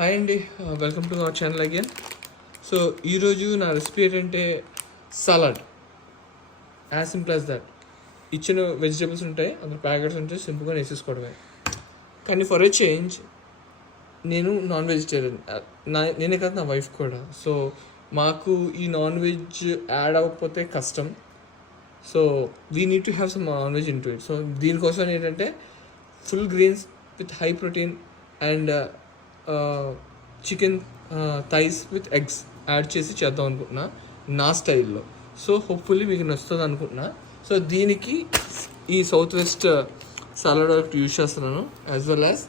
Hi అండి, welcome to our channel again. So ఈరోజు నా రెసిపీ ఏంటంటే salad. As simple as that. ఇచ్చిన వెజిటేబుల్స్ ఉంటాయి, అందులో ప్యాకెట్స్ ఉంటాయి, సింపుల్గా వేసేసుకోవడమే. కానీ ఫర్ ఏ చేంజ్ నేను నాన్ వెజిటేరియన్, నేనే కాదు నా వైఫ్ కూడా. సో మాకు ఈ నాన్ వెజ్ యాడ్ అవ్వకపోతే కష్టం. So we need to have some non veg in to it. So దీనికోసం ఏంటంటే full grains with high protein and chicken thighs with eggs add చేసి చేద్దాం అనుకుంటున్నా నా స్టైల్లో. సో హోప్ఫుల్లీ మీకు నచ్చుతుంది అనుకుంటున్నా. సో దీనికి ఈ సౌత్ వెస్ట్ సలాడ్ ఒకటి యూజ్ చేస్తున్నాను, యాజ్ వెల్ యాజ్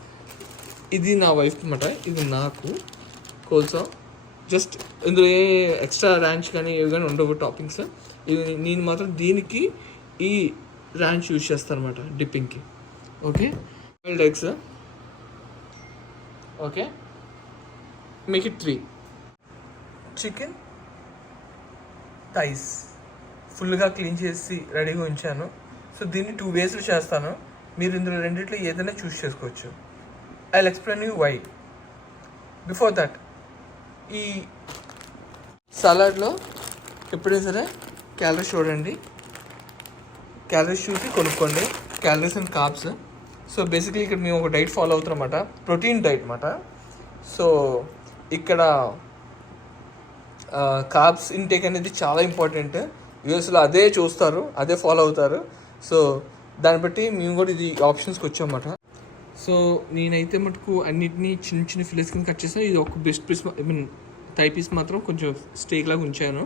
ఇది నా వైఫ్ అనమాట. ఇది నాకు కోల్సా. జస్ట్ ఇందులో ఏ ఎక్స్ట్రా ర్యాంచ్ కానీ ఏవి కానీ ఉండవు టాపింగ్స్. ఇది నేను మాత్రం దీనికి ఈ ర్యాంచ్ యూజ్ చేస్తాను అనమాట డిప్పింగ్కి. Okay, boiled eggs. Okay, make it 3. Chicken thighs ఫుల్గా క్లీన్ చేసి రెడీగా ఉంచాను. సో దీన్ని 2 వేస్లో చేస్తాను. మీరు ఇందులో రెండిట్లో ఏదైనా చూస్ చేసుకోవచ్చు. I will explain you why. Before that, ఈ సలాడ్లో ఎప్పుడైనా సరే క్యాలరీస్ చూడండి, క్యాలరీస్ చూసి కొనుక్కోండి. Calories and carbs. So basically ఇక్కడ మేము ఒక డైట్ ఫాలో అవుతాం అన్నమాట, ప్రోటీన్ డైట్ అన్నమాట. సో ఇక్కడ కార్బ్స్ ఇంటేక్ అనేది చాలా ఇంపార్టెంట్. యూఎస్లో అదే చూస్తారు, అదే ఫాలో అవుతారు. సో దాన్ని బట్టి మేము కూడా ఇది ఆప్షన్స్కి వచ్చామన్నమాట. సో నేనైతే మటుకు అన్నిటినీ చిన్న చిన్న ఫిల్లెస్ కింద కట్ చేస్తాను. ఇది ఒక best piece, I mean thigh piece మాత్రం కొంచెం స్టేక్ లాగా ఉంచాను.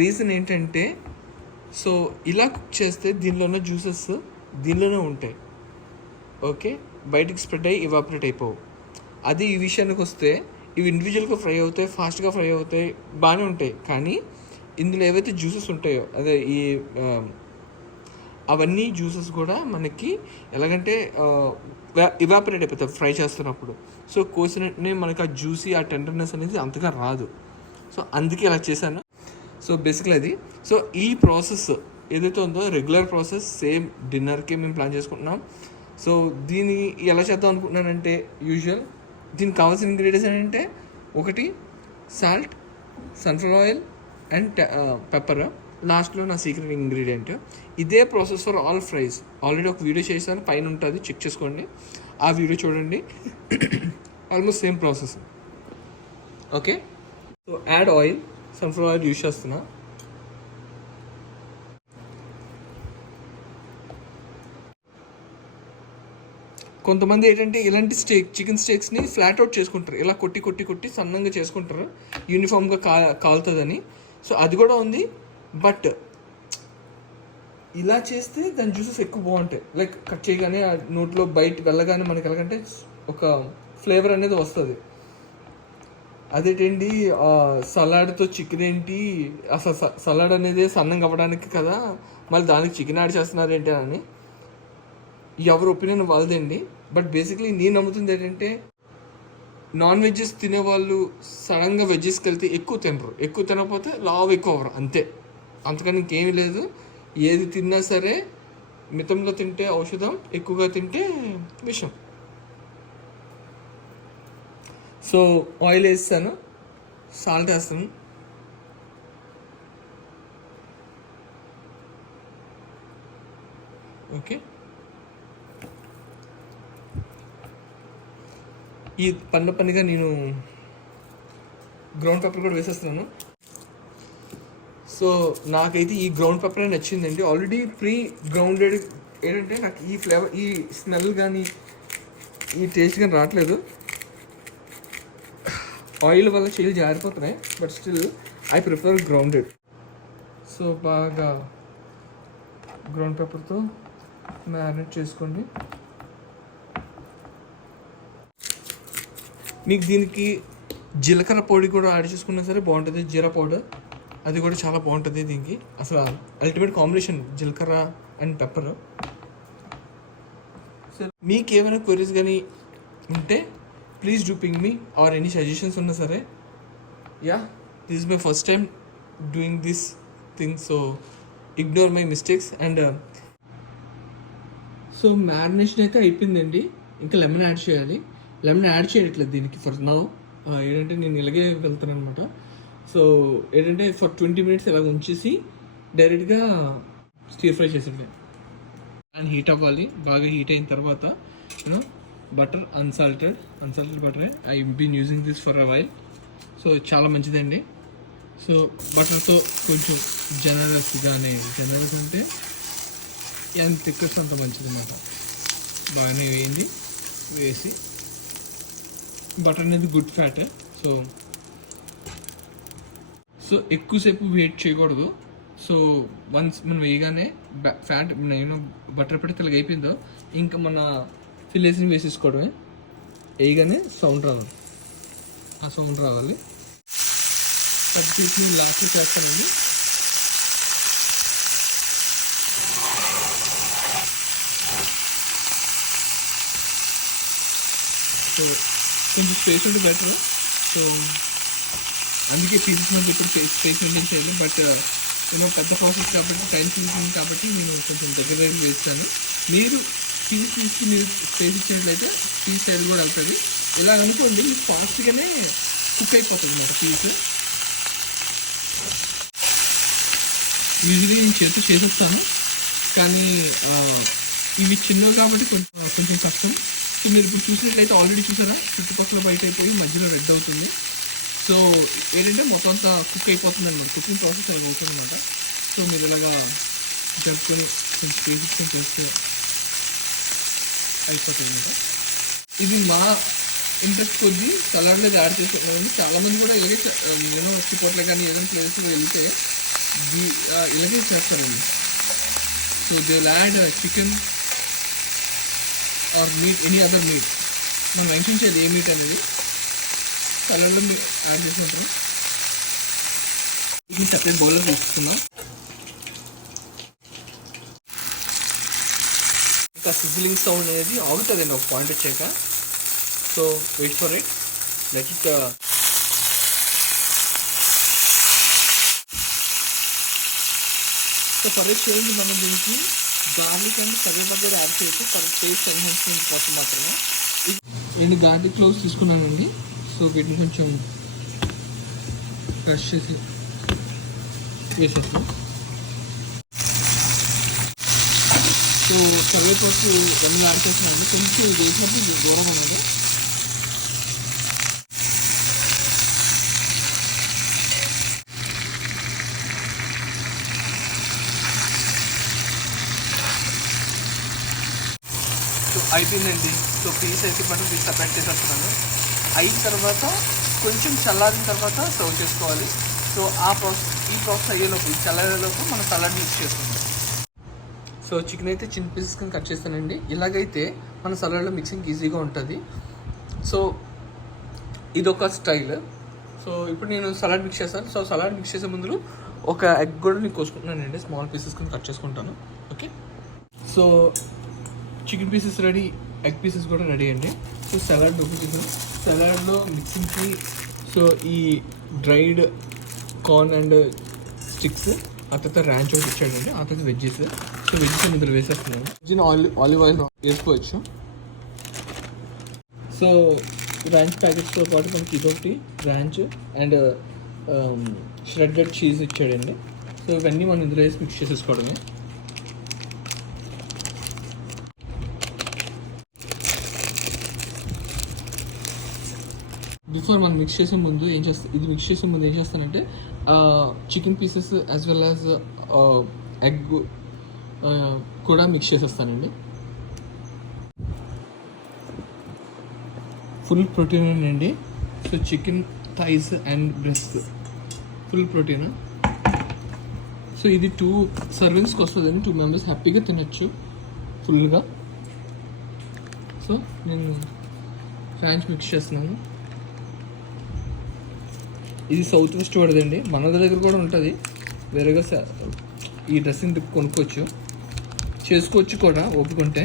రీజన్ ఏంటంటే, సో ఇలా కుక్ చేస్తే దీనిలో ఉన్న జ్యూసెస్ దీనిలోనే ఉంటాయి. ఓకే, బయటికి స్ప్రెడ్ అయ్యి ఇవాపరేట్ అయిపోవు. అది ఈ విషయానికి వస్తే ఇవి ఇండివిజువల్గా ఫ్రై అవుతాయి, ఫాస్ట్గా ఫ్రై అవుతాయి, బాగానే ఉంటాయి. కానీ ఇందులో ఏవైతే జ్యూసెస్ ఉంటాయో అదే ఈ అవన్నీ జ్యూసెస్ కూడా మనకి ఎలాగంటే ఇవాపరేట్ అయిపోతాయి ఫ్రై చేస్తున్నప్పుడు. సో కోసినట్టునే మనకి ఆ జ్యూసీ, ఆ టెండర్నెస్ అనేది అంతగా రాదు. సో అందుకే ఇలా చేశాను. సో బేసిక్లీ అది. సో ఈ ప్రాసెస్ ఏదైతే ఉందో రెగ్యులర్ ప్రాసెస్, సేమ్ డిన్నర్కి మేము ప్లాన్ చేసుకుంటున్నాం. సో దీన్ని ఎలా చేద్దాం అనుకుంటున్నానంటే, యూజువల్ దీనికి కావాల్సిన ఇంగ్రీడియంట్స్ ఏంటంటే, 1 salt, sunflower oil and pepper. లాస్ట్లో నా సీక్రెట్ ఇంగ్రీడియంట్. ఇదే process for all fries. Already ఒక వీడియో చేశాను, పైన ఉంటుంది, చెక్ చేసుకోండి, ఆ వీడియో చూడండి. Almost same process. Okay, so add oil. Sunflower oil use చేస్తున్నా. కొంతమంది ఏంటంటే ఇలాంటి చికెన్ స్టేక్స్ని ఫ్లాట్ అవుట్ చేసుకుంటారు, ఇలా కొట్టి కొట్టి కొట్టి సన్నంగా చేసుకుంటారు, యూనిఫామ్గా కాలుతుందని. సో అది కూడా ఉంది, బట్ ఇలా చేస్తే దాని జ్యూసెస్ ఎక్కువ బాగుంటాయి. లైక్ కట్ చేయగానే ఆ నోట్లో బయట వెళ్ళగానే మనకి ఎలాగంటే ఒక ఫ్లేవర్ అనేది వస్తుంది. అదేంటి సలాడ్తో చికెన్ ఏంటి, అసలు సలాడ్ అనేది సన్నంగా అవ్వడానికి కదా, మళ్ళీ దానికి చికెన్ యాడ్ చేస్తున్నారు ఏంటి అని ఎవరి ఒపీనియన్ వాళ్ళదండి. బట్ బేసిక్లీ నేను నమ్ముతుంది ఏంటంటే, నాన్ వెజ్జెస్ తినేవాళ్ళు సడన్గా వెజ్జెస్కి వెళ్తే ఎక్కువ తినరు, ఎక్కువ తినకపోతే లావు ఎక్కువ అవ్వరు, అంతే. అంతకని ఇంకేమీ లేదు. ఏది తిన్నా సరే మితంలో తింటే ఔషధం, ఎక్కువగా తింటే విషం. సో ఆయిల్ వేస్తాను, సాల్ట్ వేస్తాను. ఓకే, ఈ పనిగా నేను గ్రౌండ్ పెప్పర్ కూడా వేసేస్తున్నాను. సో నాకైతే ఈ గ్రౌండ్ పెప్పర్ నచ్చిందండి. ఆల్రెడీ ప్రీ గ్రౌండెడ్ ఏంటంటే నాకు ఈ ఫ్లేవర్, ఈ స్మెల్ కానీ ఈ టేస్ట్ కానీ రావట్లేదు. ఆయిల్ వల్ల చేతులు జారిపోతున్నాయి, but still I prefer grounded. So బాగా గ్రౌండ్ పెప్పర్తో మ్యారినేట్ చేసుకోండి. మీకు దీనికి జీలకర్ర పొడి కూడా యాడ్ చేసుకున్నా సరే బాగుంటుంది, జీరా పౌడర్, అది కూడా చాలా బాగుంటుంది దీనికి. అసలు అల్టిమేట్ కాంబినేషన్ జీలకర్ర అండ్ పెప్పర్. సో మీకు ఏమైనా క్వరీస్ కానీ ఉంటే please do ping me, or any suggestions ఉన్నా సరే. Yeah, this is my first time doing this thing, so ignore my mistakes. And so marination అయితే అయిపోయిందండి, ఇంకా లెమన్ యాడ్ చేయాలి. లెమన్ యాడ్ చేయట్లేదు దీనికి ఫర్ నౌ, ఏంటంటే నేను ఇలాగే వెళ్తాను అనమాట. సో ఏంటంటే ఫర్ 20 minutes ఇలా ఉంచేసి డైరెక్ట్గా స్టీర్ ఫ్రై చేసింది. అండ్ హీట్ అవ్వాలి. బాగా హీట్ అయిన తర్వాత యూనో బటర్ అన్సాల్టెడ్ బటరే. I been using this for a while. So చాలా మంచిదండి. సో బటర్తో కొంచెం జనరస్ అంటే ఎంత తిక్కస్ అంత మంచిది అన్నమాట. బాగానే వేసి బటర్ అనేది గుడ్ ఫ్యాట్. సో ఎక్కువసేపు వెయిట్ చేయకూడదు. సో వన్స్ మనం వేయగానే ఫ్యాట్ బటర్ ఎప్పుడైతే ఇలాగ అయిపోయిందో ఇంకా మన ఫిలేస్ని వేసేసుకోవడమే. వేయగానే సౌండ్ రావాలి. ఆ సౌండ్ రావాలి. కట్ పీస్ నేను లాస్ట్లో చేస్తానండి. సో కొంచెం స్పేస్ ఉంటే బెటర్. సో అందుకే పీసెస్ మనకి ఇప్పుడు స్పేస్ మెయింటైన్ చేయాలి. బట్ నేను పెద్ద ప్రాసెస్ కాబట్టి టైం తీసుకుంది కాబట్టి నేను కొంచెం దగ్గర వేస్తాను. మీరు పీస్కి మీరు స్పేస్ ఇచ్చినట్లయితే పీస్ సైడ్ కూడా వెళ్తుంది. ఇలా అనుకోండి మీకు ఫాస్ట్గానే కుక్ అయిపోతుంది అన్నమాట పీస్. యూజువల్లీ నేను చేసేస్తాను కానీ ఇవి చిన్నవి కాబట్టి కొంచెం కష్టం. సో మీరు ఇప్పుడు చూసినట్లయితే ఆల్రెడీ చూసారా చుట్టుపక్కల బయట అయిపోయి మధ్యలో రెడ్ అవుతుంది. సో ఏంటంటే మొత్తం అంతా కుక్ అయిపోతుంది అనమాట. కుకింగ్ ప్రాసెస్ అలా అవుతుంది అనమాట. సో మీరు ఇలాగా జరుపుకొని కొంచెం స్పేస్ ఇచ్చుకొని చేస్తే అయిపోతుంది అనమాట. ఇది మా ఇంట్రెస్ట్ కొద్దీ సలాడ్లో యాడ్ చేసుకుంటున్నాను. చాలామంది కూడా ఇలాగే చిపోట్లే కానీ ఏదైనా ప్లేస్లో వెళ్తే ఇలాగే చేస్తారండి. So they will add chicken or meet, any other meet. మనం మెన్షన్ చేయాలి ఏ మీట్ అనేది సలాడ్లో యాడ్ చేసినప్పుడు. ఇది సెపరేట్ బౌల్లో తీసుకున్నాం. ఇంకా సిజిలింగ్ సౌండ్ అనేది ఆగుతుందండి ఒక పాయింట్ వచ్చాక. So wait for it. Let it so for change మనం దీనికి గార్లిక్ అండ్ కరివేపాకు యాడ్ చేయొచ్చు ఫర్ టేస్ట్ ఎన్హాన్స్మెంట్ కోసం మాత్రమే. నేను గార్లిక్ క్లోవ్స్ తీసుకున్నానండి. సో వీటిని కొంచెం క్రష్ చేసి వేసేస్తాం. సో కరివేపాకు అన్నీ యాడ్ చేస్తున్నాను. కొంచెం వేసినప్పుడు దూరం ఉన్నది. సో అయిపోయిందండి. సో పీస్ అయితే బట్టి పీస్ సపరేట్ చేసేస్తున్నాను. అయిన తర్వాత కొంచెం చల్లారిన తర్వాత సర్వ్ చేసుకోవాలి. సో ఈ ప్రాసెస్ అయ్యేలోపు ఈ చల్లారేలోపు మనం సలాడ్ మిక్స్ చేసుకుంటాం. సో చికెన్ అయితే చిన్న పీసెస్ కింద కట్ చేస్తానండి. ఇలాగైతే మన సలాడ్లో మిక్సింగ్ ఈజీగా ఉంటుంది. సో ఇదొక స్టైల్. సో ఇప్పుడు నేను సలాడ్ మిక్స్ చేస్తాను. సో సలాడ్ మిక్స్ చేసే ముందు ఒక ఎగ్ కూడా నేను కోసుకుంటున్నానండి. స్మాల్ పీసెస్ కింద కట్ చేసుకుంటాను. Okay. So chicken pieces ready, egg pieces కూడా రెడీ అండి. సో సలాడ్ దొరుకుతుంది. సలాడ్లో మిక్సింగ్కి సో ఈ డ్రైడ్ కార్న్ అండ్ స్టిక్స్, ఆ తర్వాత ర్యాంచ్ ఒకటి ఇచ్చాడండి, ఆ తర్వాత వెజ్జెస్. సో వెజ్జెస్ ఇందులో వేసేస్తున్నాను. ఆలివ్ ఆయిల్ వేసుకోవచ్చు. సో ర్యాంచ్ ప్యాకెట్స్తో పాటు మనకి ఇదొకటి ర్యాంచ్ అండ్ ష్రెడెడ్ చీజ్ ఇచ్చాడండి. సో ఇవన్నీ మనం ఇందులో వేసి మిక్స్ చేసేసుకోవడమే. బిఫోర్ మనం మిక్స్ చేసే ముందు ఏం చేస్తానంటే chicken pieces as well as egg కూడా మిక్స్ చేసేస్తానండి. ఫుల్ ప్రోటీన్ అండి. So chicken thighs and breast full protein. So ఇది 2 సర్వింగ్స్కి వస్తుందండి. 2 మెంబర్స్ హ్యాపీగా తినచ్చు ఫుల్గా. సో నేను ఫ్రాంచ్ మిక్స్ చేస్తున్నాను. ఇది సౌత్ వెస్ట్ వాడిదండి. మన దగ్గర కూడా ఉంటుంది. వేరేగా ఈ డ్రెస్సింగ్ చేసుకోవచ్చు కూడా ఒప్పుకుంటే.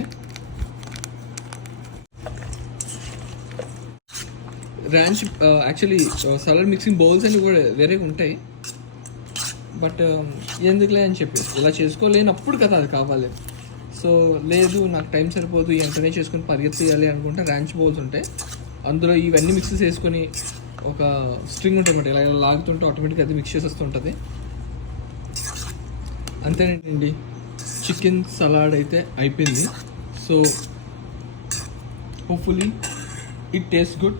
Ranch actually salad mixing bowls అన్ని కూడా వేరేగా ఉంటాయి. బట్ ఎందుకులే అని చెప్పి ఇలా చేసుకోలేనప్పుడు కదా అది కావాలి. సో లేదు నాకు టైం సరిపోదు వెంటనే చేసుకొని పరిగెత్తేయాలి అనుకుంటే ర్యాంచ్ బౌల్స్ ఉంటాయి. అందులో ఇవన్నీ మిక్సెస్ వేసుకొని ఒక స్ట్రింగ్ ఉంటుంది ఇలా లాగుతుంటే ఆటోమేటిక్గా అది మిక్స్ చేసేస్తుంటుంది. అంతేనండి, చికెన్ సలాడ్ అయితే అయిపోయింది. So hopefully it taste good.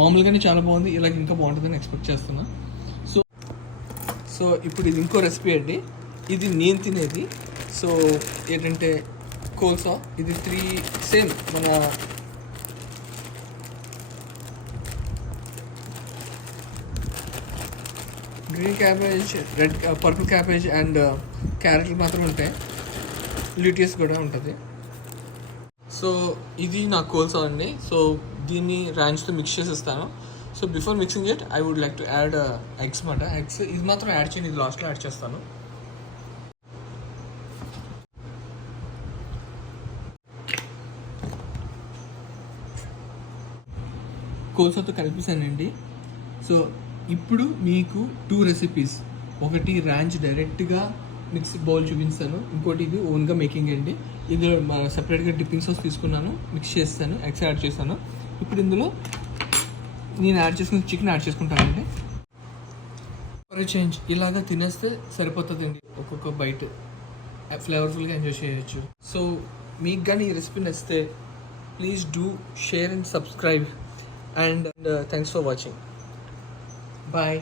మామూలుగానే చాలా బాగుంది, ఇలాగ ఇంకా బాగుంటుందని ఎక్స్పెక్ట్ చేస్తున్నా. సో ఇప్పుడు ఇది ఇంకో రెసిపీ అండి. ఇది నేను తినేది. సో ఏంటంటే కోల్సా, ఇది 3 సేమ్ మన green cabbage, red purple cabbage and క్యారెట్లు మాత్రమే ఉంటాయి. ల్యూటియస్ కూడా ఉంటుంది. సో ఇది నా కోల్సా అండి. సో దీన్ని ర్యాంచ్తో మిక్స్ చేసేస్తాను. So before mixing it I would like to add eggs మాట. ఎగ్స్ ఇది మాత్రం యాడ్ చేయండి, ఇది లాస్ట్లో యాడ్ చేస్తాను. కోల్సాతో కలిపేసానండి. సో ఇప్పుడు మీకు 2 రెసిపీస్, ఒకటి ర్యాంచ్ డైరెక్ట్గా మిక్స్ బౌల్ చూపిస్తాను, ఇంకోటి ఇది ఓన్గా మేకింగ్ అండి. ఇది సపరేట్గా డిప్పింగ్ సాస్ తీసుకున్నాను, మిక్స్ చేస్తాను, ఎగ్స్ యాడ్ చేస్తాను. ఇప్పుడు ఇందులో నేను యాడ్ చేసుకున్న చికెన్ యాడ్ చేసుకుంటానండి. ఫర్ చేంజ్ ఇలాగా తినేస్తే సరిపోతుందండి, ఒక్కొక్క బైట్ ఫ్లేవర్ఫుల్గా ఎంజాయ్ చేయొచ్చు. సో మీకు కానీ ఈ రెసిపీ నచ్చితే please do share and subscribe. And thanks for watching. Bye.